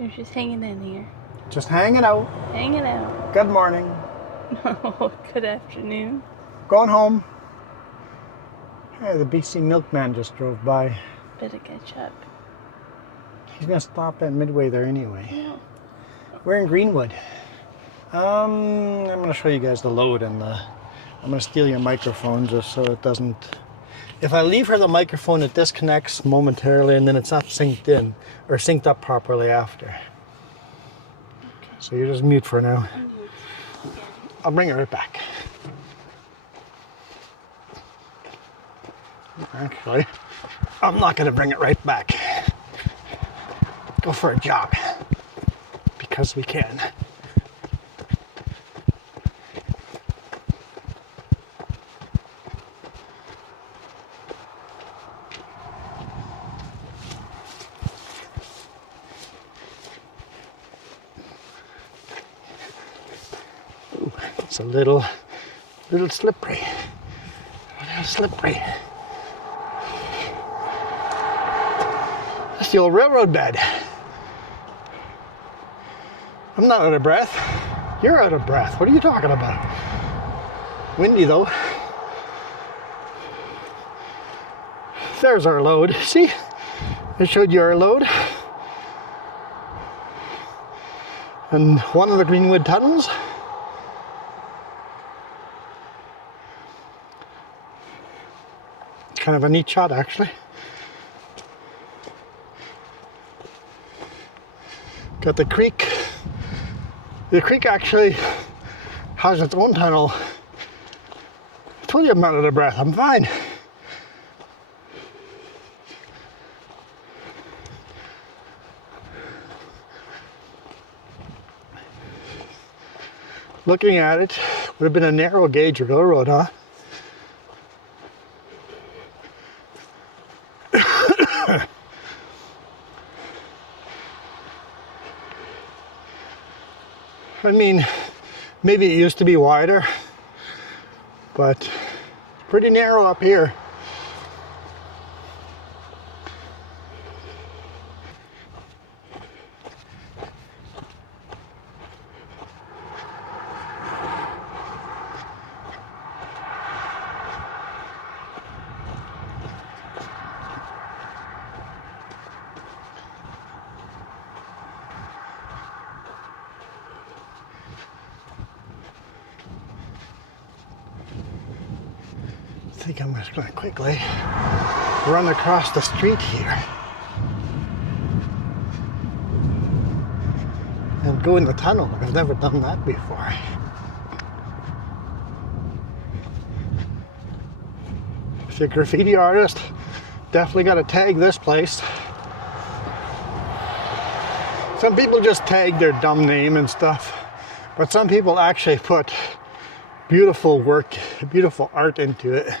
You're just hanging in here. Just hanging out. Hanging out. Good morning. Oh, good afternoon. Going home. Hey, the BC milkman just drove by. Better catch up. He's gonna stop at Midway there anyway. Yeah. We're in Greenwood. I'm gonna show you guys the load, and I'm gonna steal your microphone just so it doesn't. If I leave her the microphone, it disconnects momentarily, and then it's not synced in or synced up properly after. Okay. So you just mute for now. I'm mute. I'll bring it right back. Actually, I'm not gonna bring it right back. Go for a jog because we can. Ooh, it's a little slippery. A little slippery. That's the old railroad bed. I'm not out of breath. You're out of breath. What are you talking about? Windy though. There's our load. See? It showed you our load. And one of the Greenwood tunnels. It's kind of a neat shot actually. Got the creek. The creek actually has its own tunnel. I told you I'm not out of breath. I'm fine. Looking at it, would have been a narrow gauge railroad, huh? I mean, maybe it used to be wider, but pretty narrow up here. I think I'm just going to quickly run across the street here and go in the tunnel. I've never done that before. If you're a graffiti artist, definitely got to tag this place. Some people just tag their dumb name and stuff, but some people actually put beautiful work, beautiful art into it.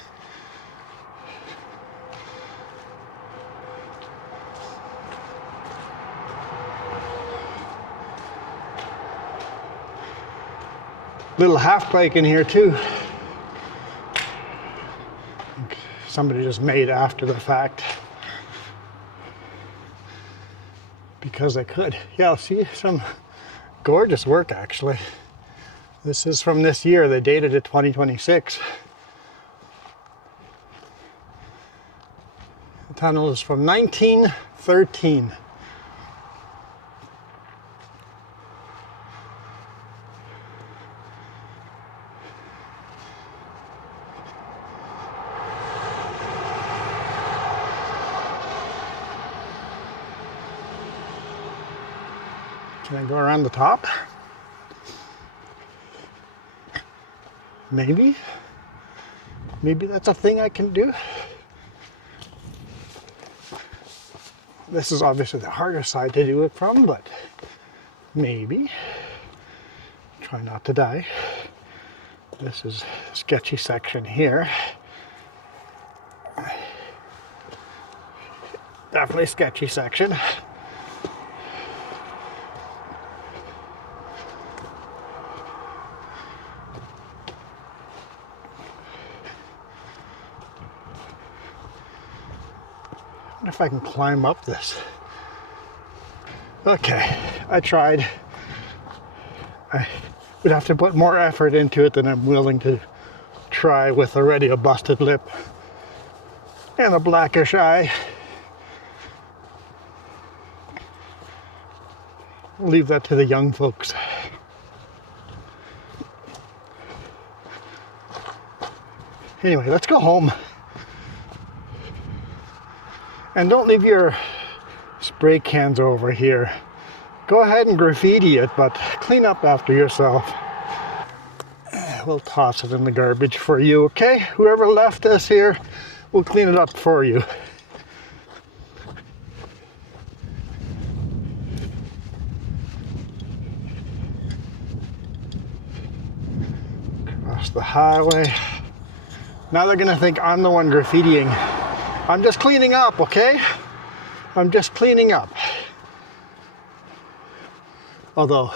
Little half bike in here too. Somebody just made after the fact because they could. Yeah, I'll see some gorgeous work actually. This is from this year. They dated it 2026. The tunnel is from 1913. Can I go around the top? Maybe. Maybe that's a thing I can do. This is obviously the harder side to do it from, but maybe. Try not to die. This is a sketchy section here. Definitely sketchy section. wonder if I can climb up this. Okay, I tried. I would have to put more effort into it than I'm willing to try with already a busted lip and a blackish eye. I'll leave that to the young folks. Anyway, let's go home. And don't leave your spray cans over here. Go ahead and graffiti it, but clean up after yourself. We'll toss it in the garbage for you, okay? Whoever left this here, we'll clean it up for you. Across the highway. Now they're gonna think I'm the one graffitiing. I'm just cleaning up, okay? I'm just cleaning up. Although,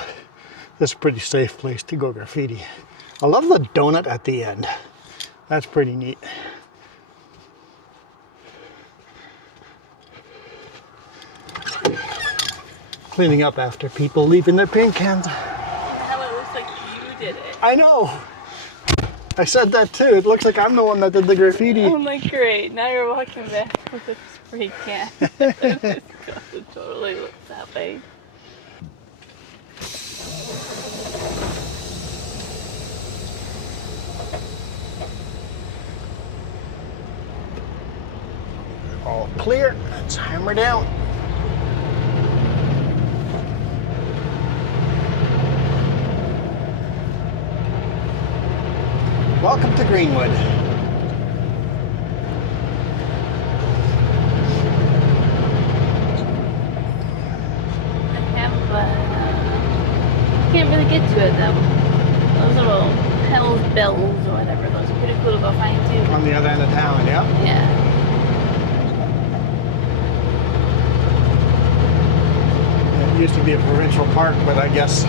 this is a pretty safe place to go graffiti. I love the donut at the end. That's pretty neat. Cleaning up after people leaving their paint cans. Now it looks like you did it. I know! I said that too. It looks like I'm the one that did the graffiti. Oh my great. Now you're walking back with a spray can. It totally looks that way. All clear. Let's hammer down. Welcome to Greenwood. I can't really get to it though. Those little Hell's Bells or whatever, those are pretty cool to go find too. On the other end of town, yeah? Yeah. It used to be a provincial park, but I guess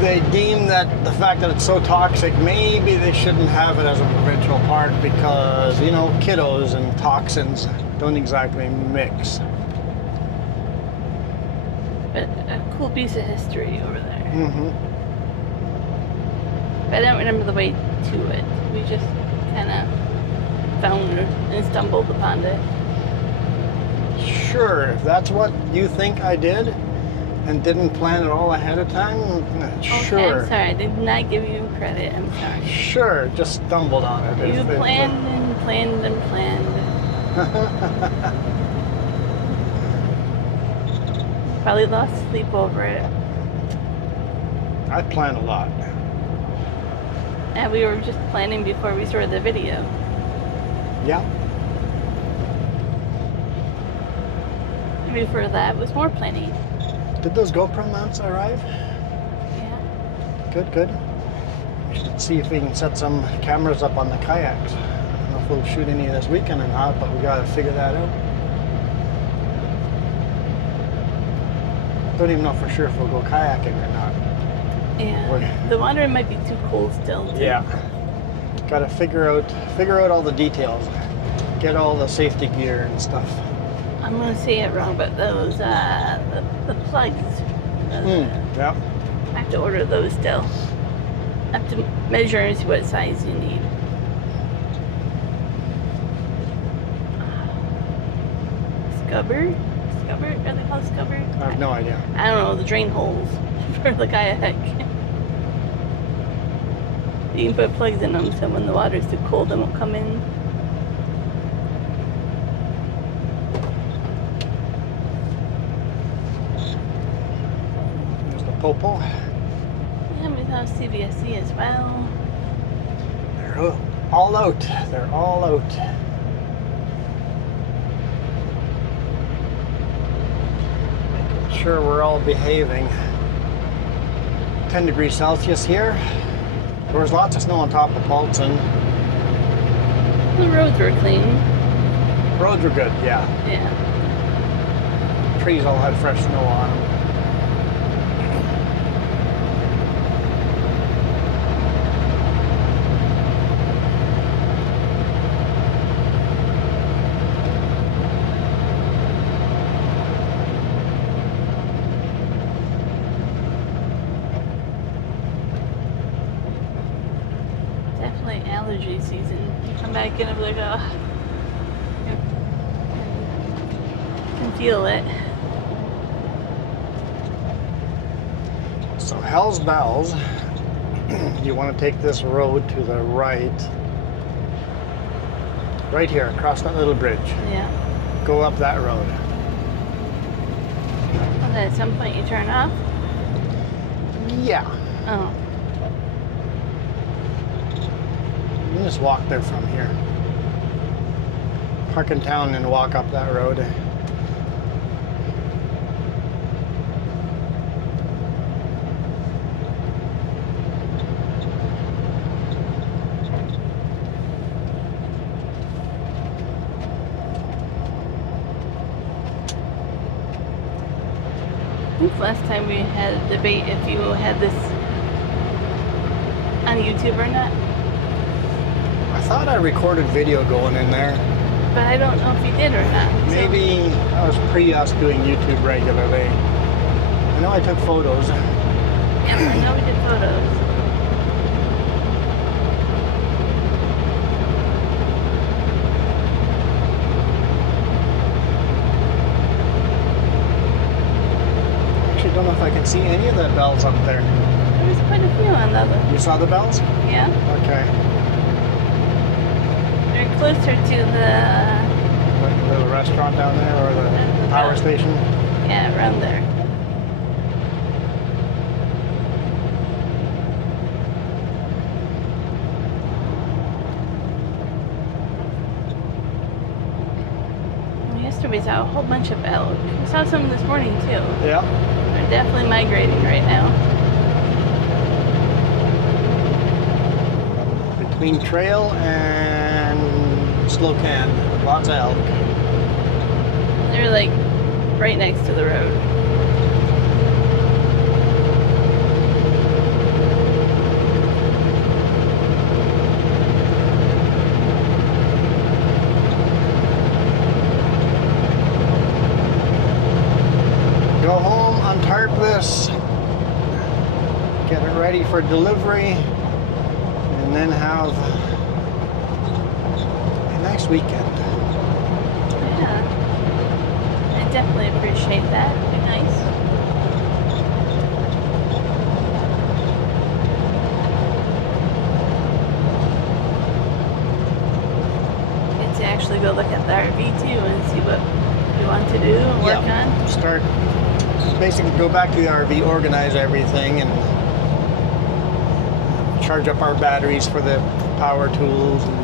they deem that the fact that it's so toxic, maybe they shouldn't have it as a provincial park because, you know, kiddos and toxins don't exactly mix. But a cool piece of history over there. Mm-hmm. But I don't remember the way to it. We just kind of found it and stumbled upon it. Sure, if that's what you think I did and didn't plan it all ahead of time, Okay, sure. I'm sorry. I did not give you credit. I'm sorry. Sure, just stumbled on it. You planned and planned and planned. Probably lost sleep over it. I plan a lot. And we were just planning before we started the video. Yeah. And before that was more planning. Did those GoPro mounts arrive? Yeah. Good, good. We should see if we can set some cameras up on the kayaks. I don't know if we'll shoot any this weekend or not, but we gotta figure that out. Don't even know for sure if we'll go kayaking or not. Yeah. The water might be too cold still. Too. Yeah. Gotta figure out all the details. Get all the safety gear and stuff. I'm gonna say it wrong, but those the plugs. Yeah. I have to order those still. I have to measure and see what size you need. Scubber? Scubber? Are they called scubber? I have no idea. I don't know, the drain holes for the kayak. You can put plugs in them so when the water's too cold they won't come in. There's the popo. Yeah, we have CVSC as well. They're all out. They're all out. Making sure we're all behaving. 10 degrees Celsius here. There was lots of snow on top of Paulson. The roads were clean. Roads were good, yeah. Yeah. Trees all had fresh snow on them. allergy season. You come back in and be like, oh, you can feel it. So Hell's Bells, you want to take this road to the right here, across that little bridge. Yeah. Go up that road. And then at some point you turn off? Yeah. Oh. You can just walk there from here. Park in town and walk up that road. I think last time we had a debate if you had this on YouTube or not. I thought I recorded video going in there. But I don't know if you did or not. Maybe I was pre us doing YouTube regularly. I know I took photos. Yeah, I know we did photos. Actually, don't know if I can see any of the bells up there. There's quite a few on the other. You saw the bells? Yeah. Okay. They're closer to the The restaurant down there, or the power station? yeah, around there. Yesterday we saw a whole bunch of elk. We saw some this morning too. Yeah. They're definitely migrating right now. Between trail and Slocan, lots of elk. They're like right next to the road. Go home, untarp this, get it ready for delivery, and then have a nice weekend. Yeah. I definitely appreciate that. It'd be nice. Get to actually go look at the RV too and see what we want to do and work on. Start, basically go back to the RV, organize everything, and charge up our batteries for the power tools and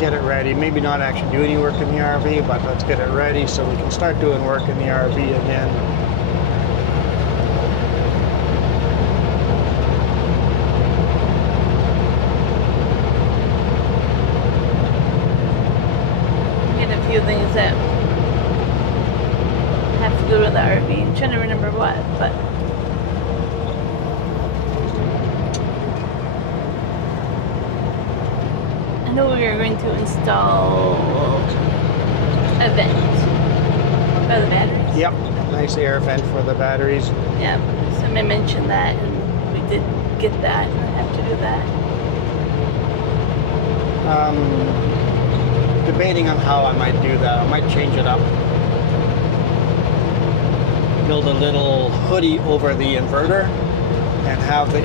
get it ready. Maybe not actually do any work in the RV, but let's get it ready so we can start doing work in the RV again. Get a few things that have to go to the RV. I'm trying to remember what, but I know we were going to install a vent for the batteries. Yep, nice air vent for the batteries. Yeah, somebody mentioned that, and we did get that, and I have to do that. Debating on how I might do that. I might change it up. Build a little hoodie over the inverter and have the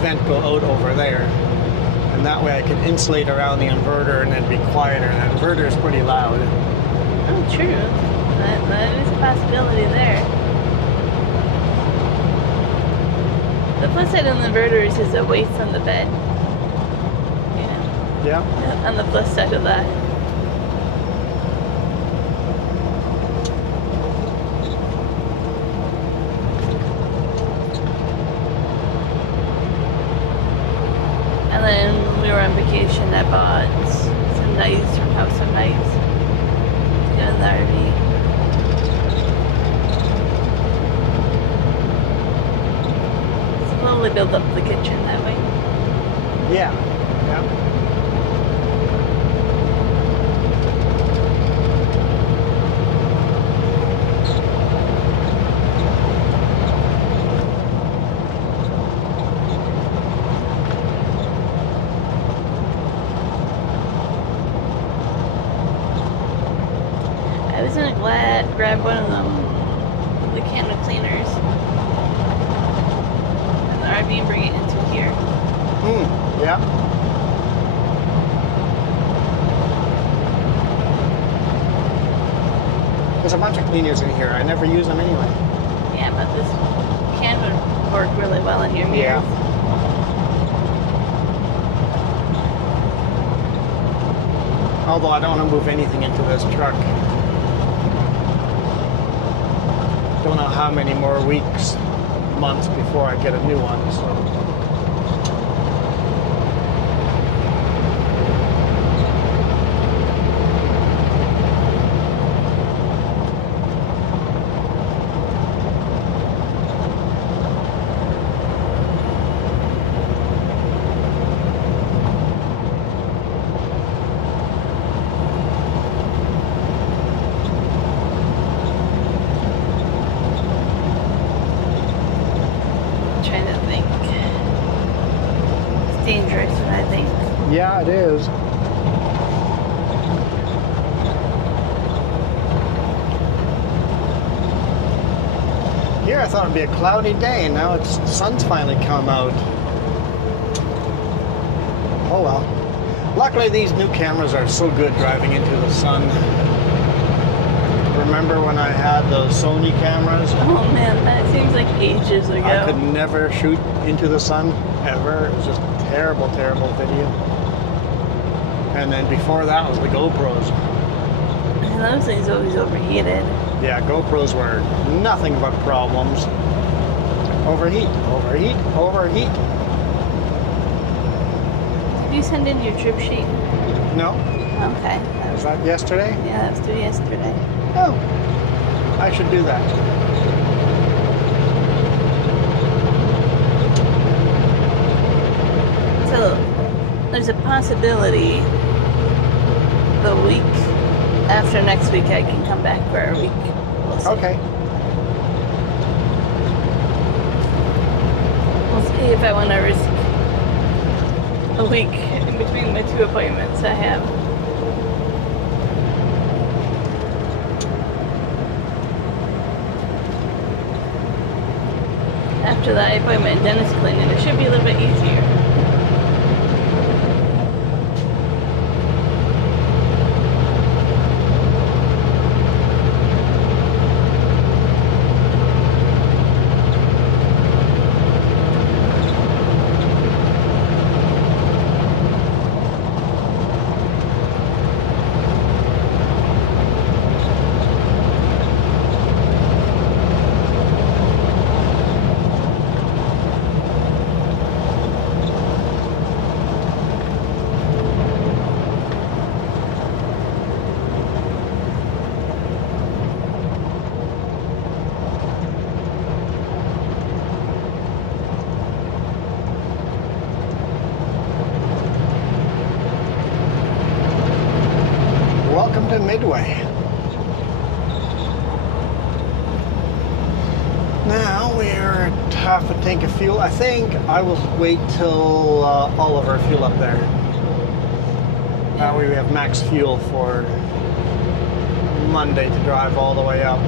vent go out over there. And that way I can insulate around the inverter and then be quieter. And the inverter is pretty loud. Oh, true. That is a possibility there. The plus side on the inverters is the weights on the bed. You know, Yeah. on the plus side of that. And then when we were on vacation, I bought some knives from House of Knives to go to the RV. Slowly build up the kitchen that way. Yeah. Yeah. was gonna grab one of them, the can of cleaners, and the RV and bring it into here. Yeah. There's a bunch of cleaners in here. I never use them anyway. Yeah, but this can would work really well in your mirrors. Yeah. Although I don't want to move anything into this truck. Don't know how many more weeks, months before I get a new one, so. Dangerous, I think. Yeah, it is. Here I thought it'd be a cloudy day, and now the sun's finally come out. Oh well. Luckily these new cameras are so good driving into the sun. Remember when I had those Sony cameras? Oh man, that seems like ages ago. I could never shoot into the sun, ever. It was just terrible, terrible video. And then before that was the GoPros. And those things always overheated. Yeah, GoPros were nothing but problems. Overheat, overheat, overheat. Did you send in your trip sheet? No. Okay. Was that yesterday? Yeah, that was due yesterday. Oh, I should do that. So, there's a possibility the week after next week I can come back for a week. We'll see. Okay. We'll see if I want to risk a week in between my two appointments I have. After the eye appointment and dentist cleaning, it should be a little bit easier. Welcome to Midway. Now we're at half a tank of fuel. I think I will wait till all of our fuel up there. That way we have max fuel for Monday to drive all the way up.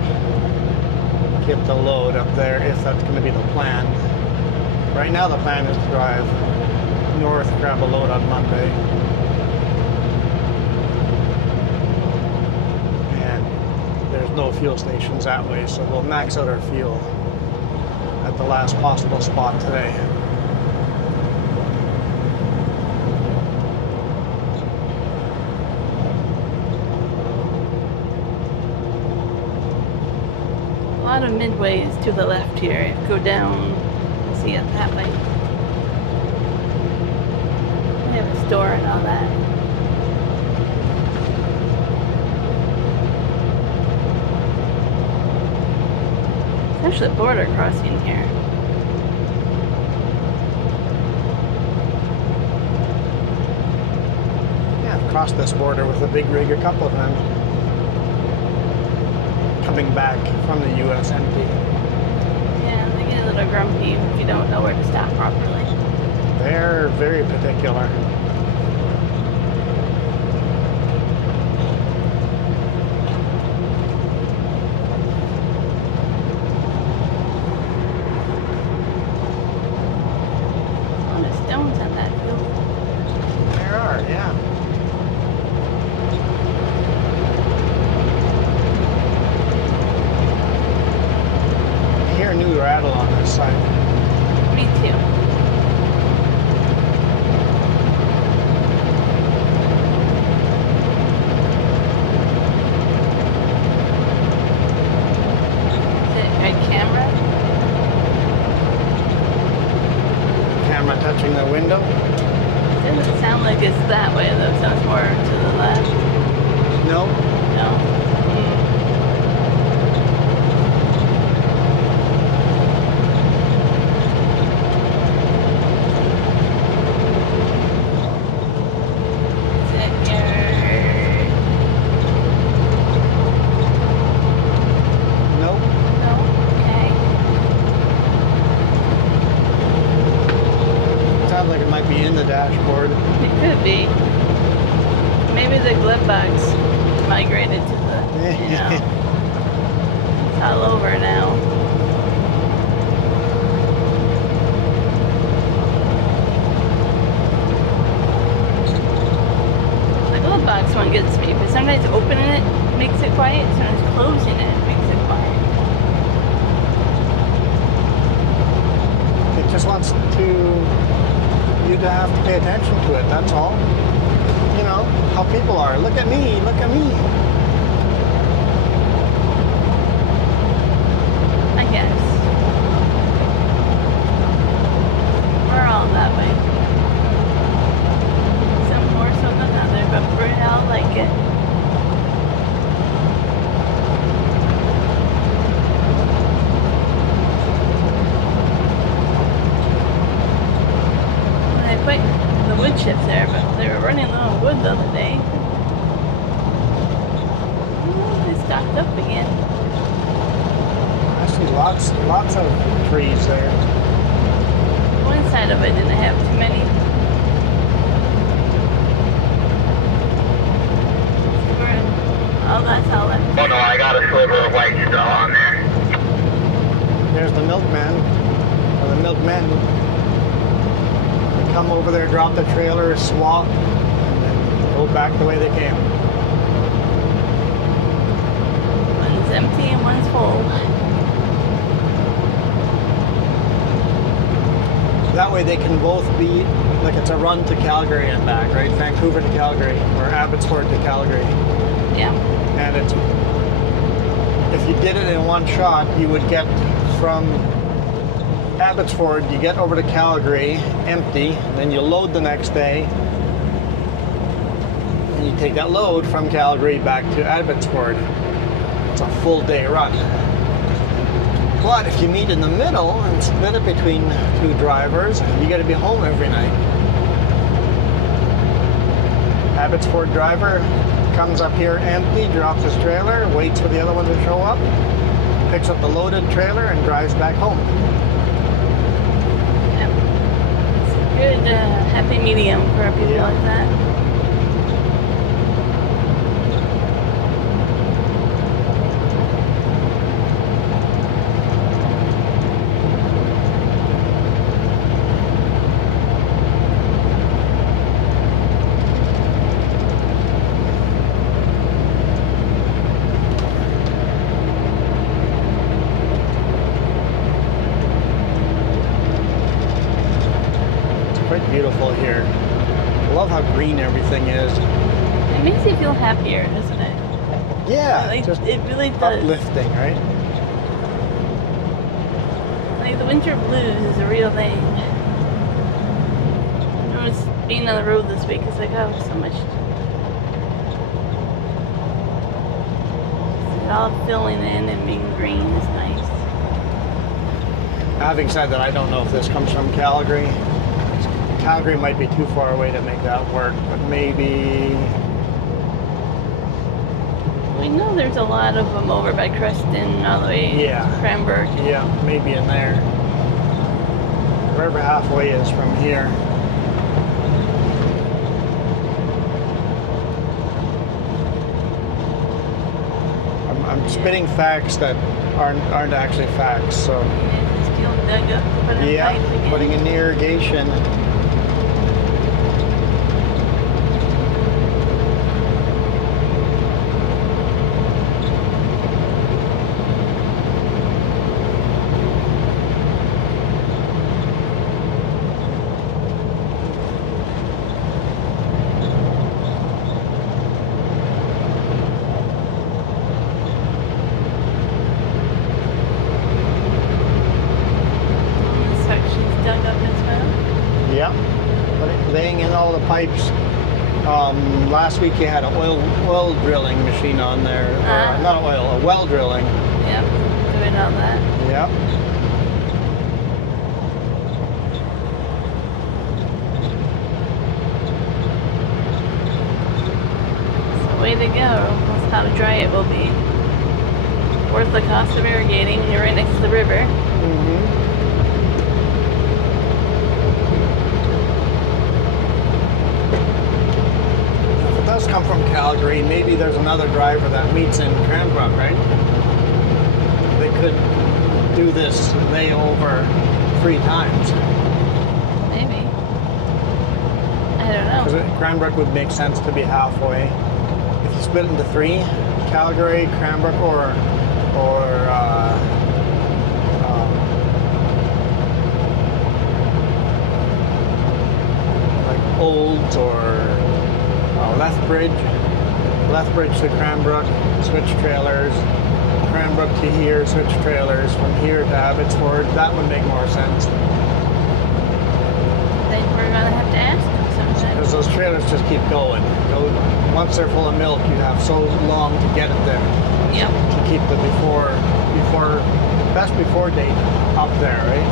Get the load up there if that's going to be the plan. Right now the plan is to drive north, grab a load on Monday. There's no fuel stations that way, so we'll max out our fuel at the last possible spot today. A lot of Midway is to the left here. Go down, see it that way. They have a store and all that. There's a border crossing here. Yeah, I've crossed this border with a big rig a couple of times. Coming back from the US empty. Yeah, they get a little grumpy if you don't know where to stop properly. They're very particular. migrated to the, you know, it's all over now. The glove box one gets me, but sometimes opening it makes it quiet, sometimes closing it makes it quiet. It just wants you to have to pay attention to it, that's all. You know, how people are. Look at me, look at me. I guess. We're all that way. Some more so than others, but we all like it. When I put the wood chips there, but they were running low on wood the other day. Ooh, they stocked up again. I see lots of trees there. One side of it didn't have too many. Oh, that's all left. Oh no, I got a sliver of white still on there. There's the milkman, or the milkmen. They come over there, drop the trailer, swap, and then go back the way they came. One's empty and one's full. That way they can both be, like it's a run to Calgary and back, right? Vancouver to Calgary, or Abbotsford to Calgary. Yeah. And it's, if you did it in one shot, you would get from Abbotsford, you get over to Calgary empty, then you load the next day, and you take that load from Calgary back to Abbotsford. It's a full day run. But if you meet in the middle and split it between two drivers, you got to be home every night. Abbotsford driver comes up here empty, drops his trailer, waits for the other one to show up, picks up the loaded trailer and drives back home. Yep. It's a good happy medium for people like that. Beautiful here. I love how green everything is. It makes you feel happier, doesn't it? Yeah, Like, just it really does. uplifting, right? Like the winter blues is a real thing. I was being on the road this week. It's like, oh, so much. It all filling in and being green is nice. Having said that, I don't know if this comes from Calgary. Calgary might be too far away to make that work, but maybe... We know there's a lot of them over by Creston, all the way to Cranbrook. Yeah, maybe in there. Wherever halfway is from here. I'm spitting facts that aren't actually facts, so... It's still dug up, put in pipe again. Putting in irrigation. Laying in all the pipes. Last week you had an oil drilling machine on there. Not oil, a well drilling. Yep, doing all that. Yep. It's the way to go. That's how dry it will be. Worth the cost of irrigating when you're right next to the river. Mm-hmm. trailers come from Calgary. Maybe there's another driver that meets in Cranbrook, right? They could do this layover 3 times. Maybe. I don't know. Because Cranbrook would make sense to be halfway. If you split into 3, Calgary, Cranbrook, or like Olds or Lethbridge to Cranbrook, switch trailers. Cranbrook to here, switch trailers. From here to Abbotsford, that would make more sense. I think we're gonna have to ask them sometime. Because those trailers just keep going. Once they're full of milk, you have so long to get it there. Yep. To keep the best before date up there, right?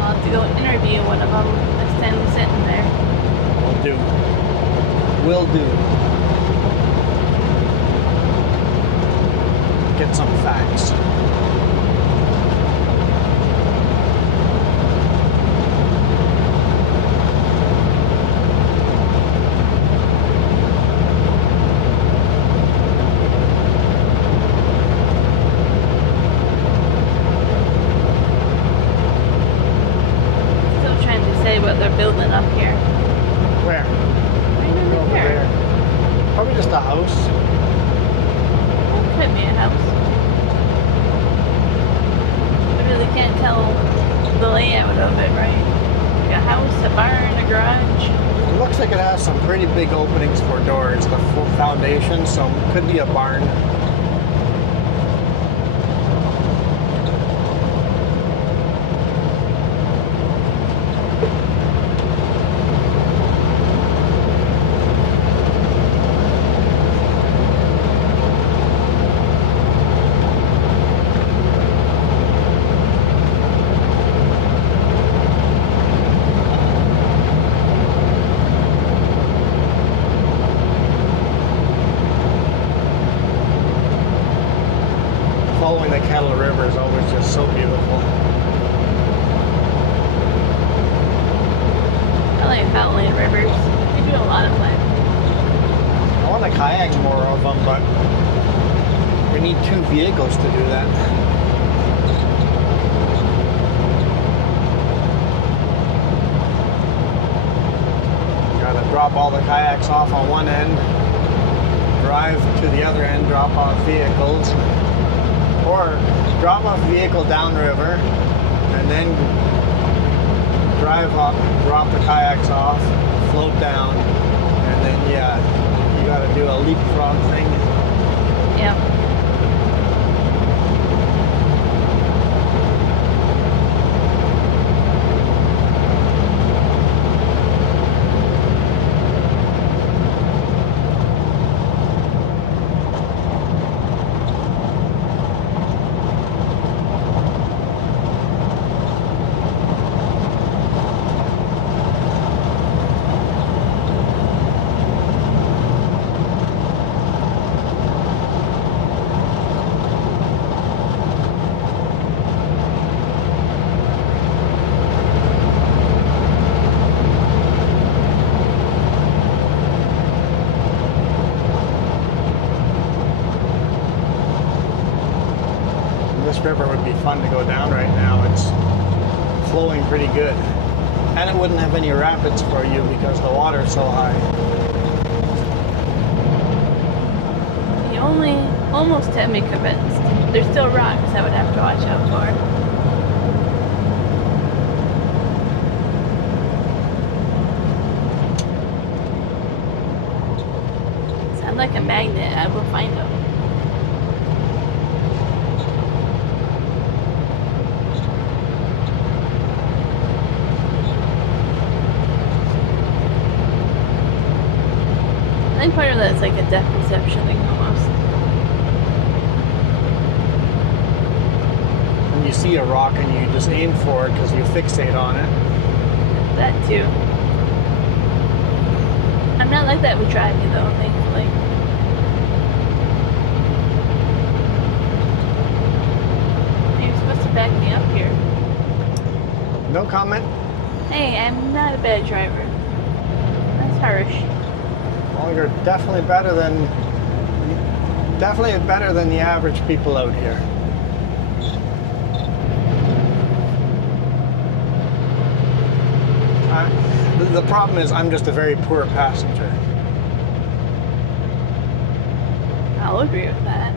I'll have to go interview one of them next time we're sitting there. Will do. Get some facts. Still trying to say what they're building up here. Where? Right over there. Probably just a house. Could be a house. I really can't tell the layout of it, right? Like a house, a barn, a garage. It looks like it has some pretty big openings for doors, the full foundation, so it could be a barn. Following the Kettle River is always just so beautiful. I like following rivers. We do a lot of that. I want to kayak more of them, but we need 2 vehicles to do that. Gotta drop all the kayaks off on one end, drive to the other end, drop off vehicles, or drop off a vehicle downriver and then drive up, drop the kayaks off, float down, and then you gotta do a leapfrog thing. Yep. This river would be fun to go down right now. It's flowing pretty good. And it wouldn't have any rapids for you because the water's so high. You only almost had me convinced. There's still rocks I would have to watch out for. Sound like a magnet. I will find them. I think part of that is like a depth perception thing almost. When you see a rock and you just aim for it because you fixate on it. That too. I'm not like that with driving though, thankfully. You're supposed to back me up here. No comment. Hey, I'm not a bad driver. That's harsh. Well, you're definitely better than the average people out here. The problem is I'm just a very poor passenger. I'll agree with that.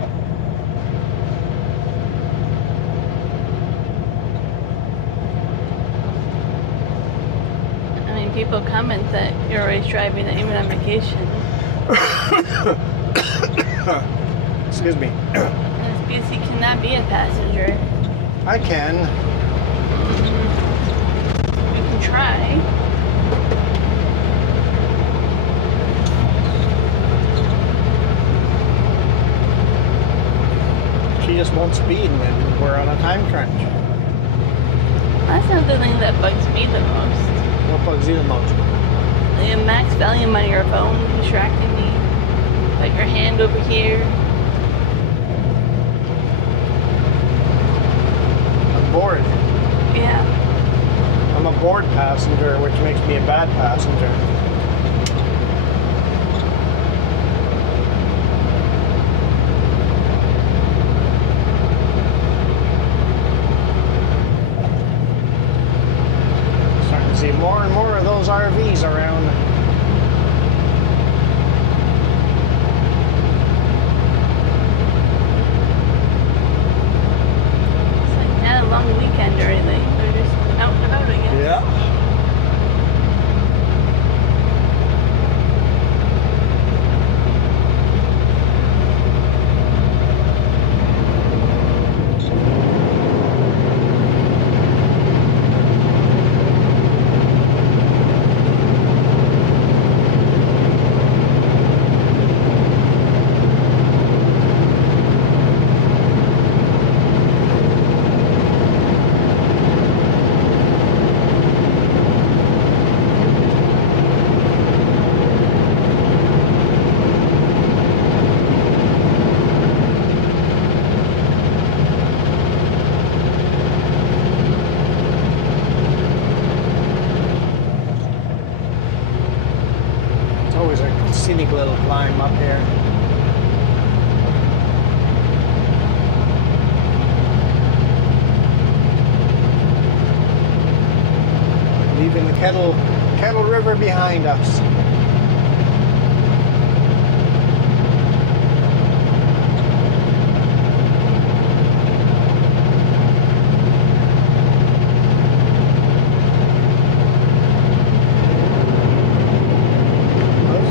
I mean, people comment that you're always driving even on vacation. Excuse me. And it's because he cannot be a passenger. I can. We can try. She just won't speed when we're on a time crunch. That's not the thing that bugs me the most. What bugs you the most? The max volume on your phone distracting me. Like your hand over here. I'm bored. Yeah. I'm a bored passenger, which makes me a bad passenger. Starting to see more and more of those RVs around. It's like not a long weekend or anything. They're just out and about again. Yeah. Always a scenic little climb up here. Leaving the Kettle River behind us.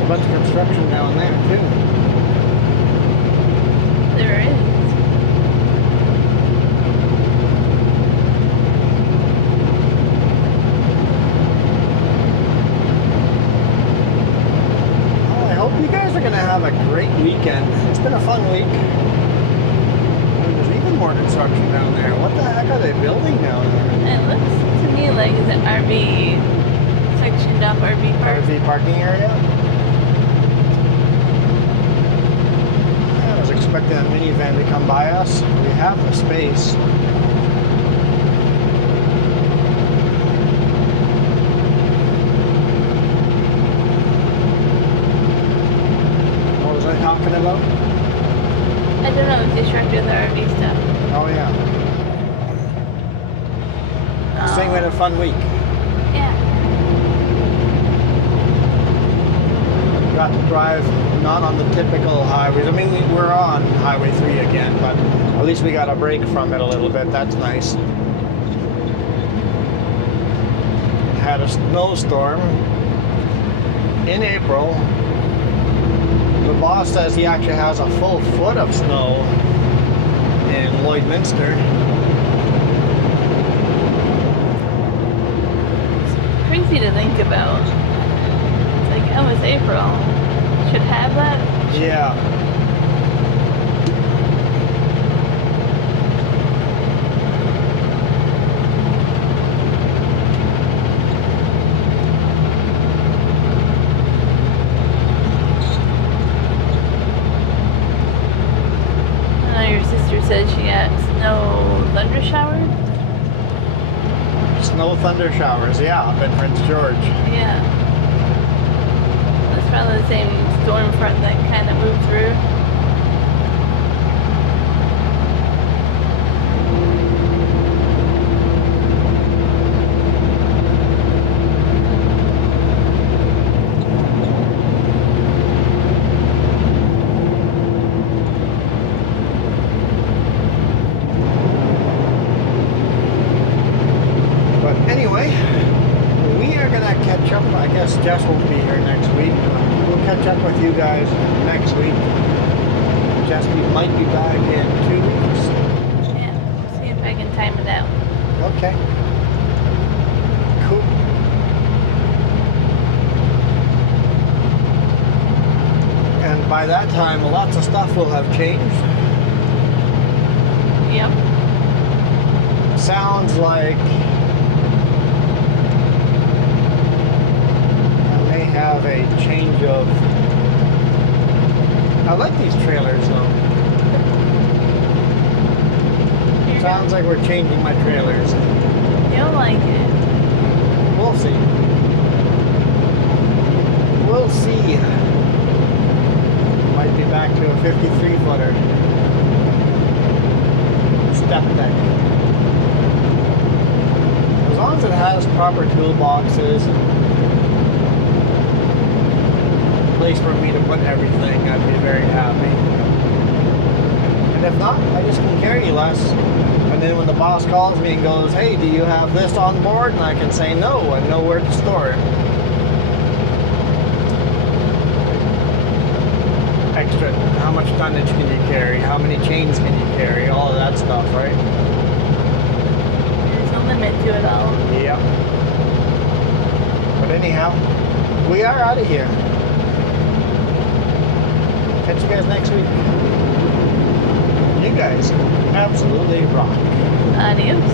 Bunch of construction down there too. There is. Well, I hope you guys are going to have a great weekend. It's been a fun week. There's even more construction down there. What the heck are they building down there? It looks to me like it's an RV, sectioned off RV park. RV parking area? I was expecting a minivan to come by us. We have the space. What was I talking about? I don't know, it's distracted with the RV stuff. Oh yeah. Saying we had a fun week. Yeah. Got to drive not on the typical highways. I mean, we're on Highway 3 again, but at least we got a break from it a little bit. That's nice. Had a snowstorm in April. The boss says he actually has a full foot of snow in Lloydminster. It's crazy to think about. It's like, oh, it's April. Should have that. Yeah. says she got snow thunder shower. Snow thunder showers, yeah, up in Prince George. Yeah. That's probably the same storm front that kind of moved through. But anyway, we are gonna catch up. I guess Jess won't be here next week. We'll catch up with you guys next week. Jess might be back in 2 weeks. Yeah. See if I can time it out. Okay. Cool. And by that time, lots of stuff will have changed. Yep. Sounds like I may have a change of. I like these trailers though. Sounds like we're changing my trailers. You'll like it. We'll see. We'll see. Might be back to a 53-footer. Step deck. As long as it has proper toolboxes and a place for me to put everything, I'd be very happy. And if not, I just can carry less. And then when the boss calls me and goes, hey, do you have this on board? And I can say no, and know where to store it. Extra, how much tonnage can you carry? How many chains can you carry? All of that stuff, right? There's a limit to it all. Yep. But anyhow, we are out of here. Catch you guys next week. You guys absolutely rock. Adios.